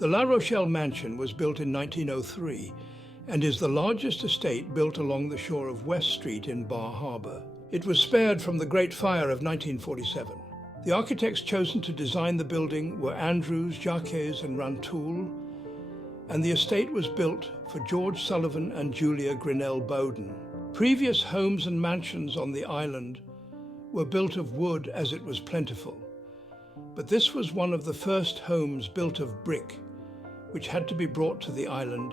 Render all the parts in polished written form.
The La Rochelle mansion was built in 1903 and is the largest estate built along the shore of West Street in Bar Harbor. It was spared from the Great Fire of 1947. The architects chosen to design the building were Andrews, Jacques, and Rantoul, and the estate was built for George Sullivan and Julia Grinnell Bowden. Previous homes and mansions on the island were built of wood as it was plentiful, but this was one of the first homes built of brick, which had to be brought to the island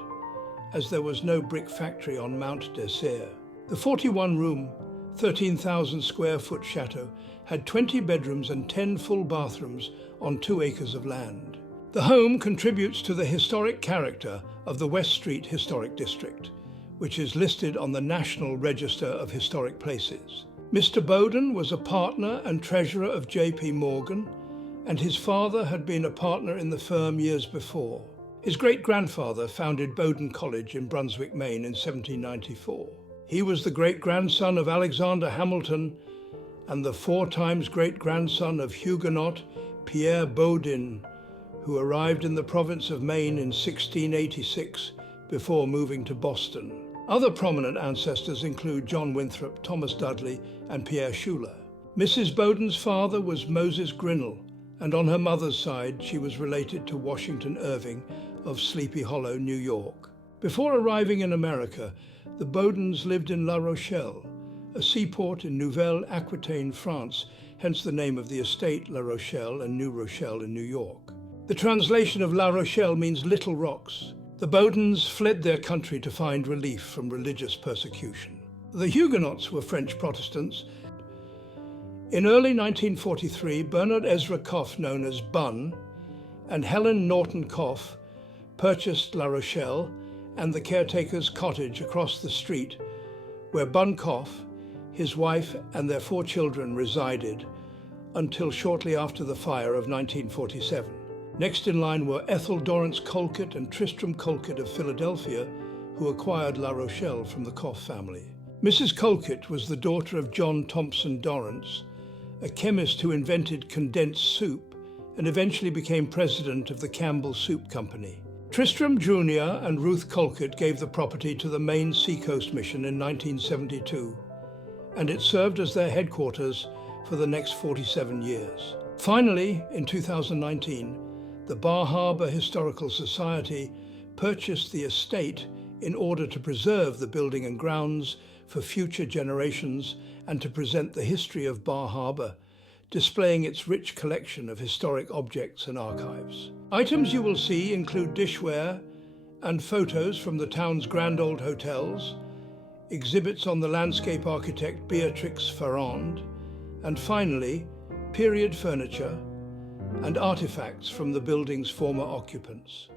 as there was no brick factory on Mount Desert. The 41-room, 13,000 square foot chateau had 20 bedrooms and 10 full bathrooms on 2 acres of land. The home contributes to the historic character of the West Street Historic District, which is listed on the National Register of Historic Places. Mr. Bowden was a partner and treasurer of J.P. Morgan, and his father had been a partner in the firm years before. His great-grandfather founded Bowden College in Brunswick, Maine in 1794. He was the great-grandson of Alexander Hamilton and the 4 times great-grandson of Huguenot Pierre Baudin, who arrived in the province of Maine in 1686 before moving to Boston. Other prominent ancestors include John Winthrop, Thomas Dudley, and Pierre Schuler. Mrs. Bowden's father was Moses Grinnell, and on her mother's side she was related to Washington Irving of Sleepy Hollow, New York. Before arriving in America, the Bowdens lived in La Rochelle, a seaport in Nouvelle-Aquitaine, France, hence the name of the estate La Rochelle and New Rochelle in New York. The translation of La Rochelle means little rocks. The Bowdens fled their country to find relief from religious persecution. The Huguenots were French Protestants. In early 1943, Bernard Ezra Koff, known as Bun, and Helen Norton Koff purchased La Rochelle and the caretaker's cottage across the street, where Bun Koff, his wife, and their 4 children resided until shortly after the fire of 1947. Next in line were Ethel Dorrance Colquitt and Tristram Colquitt of Philadelphia, who acquired La Rochelle from the Koff family. Mrs. Colquitt was the daughter of John Thompson Dorrance, a chemist who invented condensed soup and eventually became president of the Campbell Soup Company. Tristram Jr. and Ruth Colquitt gave the property to the Maine Seacoast Mission in 1972, and it served as their headquarters for the next 47 years. Finally, in 2019, the Bar Harbor Historical Society purchased the estate in order to preserve the building and grounds for future generations and to present the history of Bar Harbor, displaying its rich collection of historic objects and archives. Items you will see include dishware and photos from the town's grand old hotels, exhibits on the landscape architect Beatrix Farrand, and finally, period furniture and artifacts from the building's former occupants.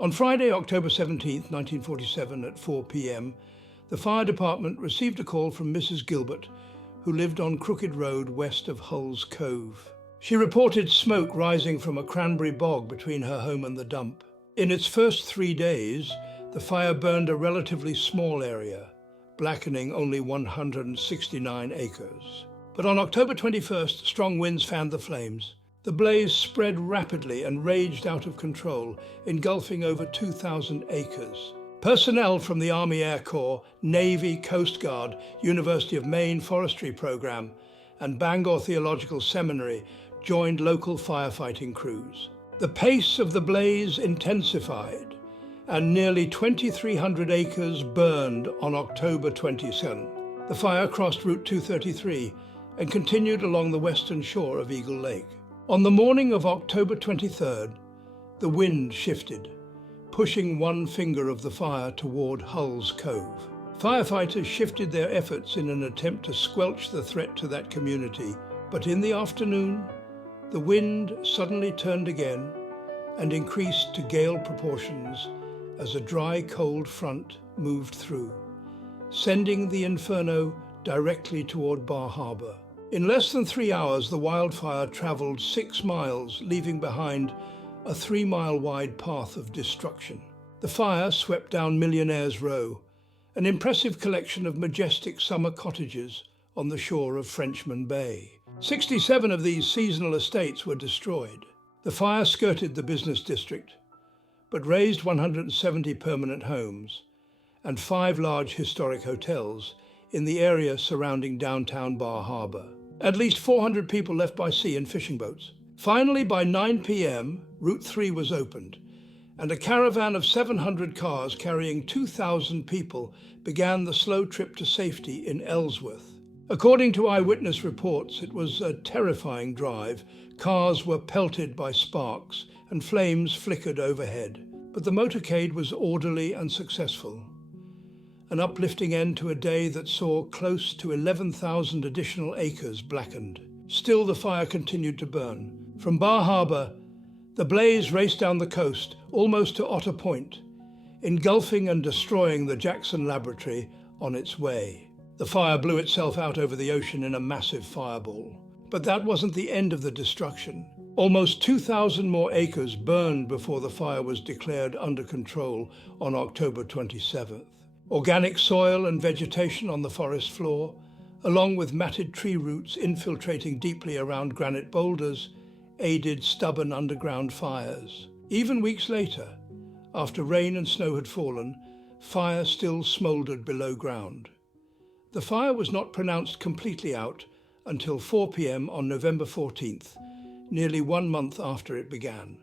On Friday, October 17, 1947, at 4 p.m., the fire department received a call from Mrs. Gilbert, who lived on Crooked Road west of Hull's Cove. She reported smoke rising from a cranberry bog between her home and the dump. In its first 3 days, the fire burned a relatively small area, blackening only 169 acres. But on October 21st, strong winds fanned the flames. The blaze spread rapidly and raged out of control, engulfing over 2,000 acres. Personnel from the Army Air Corps, Navy, Coast Guard, University of Maine Forestry Program, and Bangor Theological Seminary joined local firefighting crews. The pace of the blaze intensified, and nearly 2,300 acres burned on October 27. The fire crossed Route 233 and continued along the western shore of Eagle Lake. On the morning of October 23rd, the wind shifted, pushing one finger of the fire toward Hull's Cove. Firefighters shifted their efforts in an attempt to squelch the threat to that community, but in the afternoon, the wind suddenly turned again and increased to gale proportions as a dry, cold front moved through, sending the inferno directly toward Bar Harbor. In less than 3 hours, the wildfire traveled 6 miles, leaving behind a 3-mile-wide path of destruction. The fire swept down Millionaire's Row, an impressive collection of majestic summer cottages on the shore of Frenchman Bay. 67 of these seasonal estates were destroyed. The fire skirted the business district, but razed 170 permanent homes and 5 large historic hotels in the area surrounding downtown Bar Harbor. At least 400 people left by sea in fishing boats. Finally, by 9 p.m., Route 3 was opened, and a caravan of 700 cars carrying 2,000 people began the slow trip to safety in Ellsworth. According to eyewitness reports, it was a terrifying drive. Cars were pelted by sparks, and flames flickered overhead. But the motorcade was orderly and successful, an uplifting end to a day that saw close to 11,000 additional acres blackened. Still, the fire continued to burn. From Bar Harbor, the blaze raced down the coast, almost to Otter Point, engulfing and destroying the Jackson Laboratory on its way. The fire blew itself out over the ocean in a massive fireball. But that wasn't the end of the destruction. Almost 2,000 more acres burned before the fire was declared under control on October 27th. Organic soil and vegetation on the forest floor, along with matted tree roots infiltrating deeply around granite boulders, aided stubborn underground fires. Even weeks later, after rain and snow had fallen, fire still smoldered below ground. The fire was not pronounced completely out until 4 p.m. on November 14th, nearly 1 month after it began.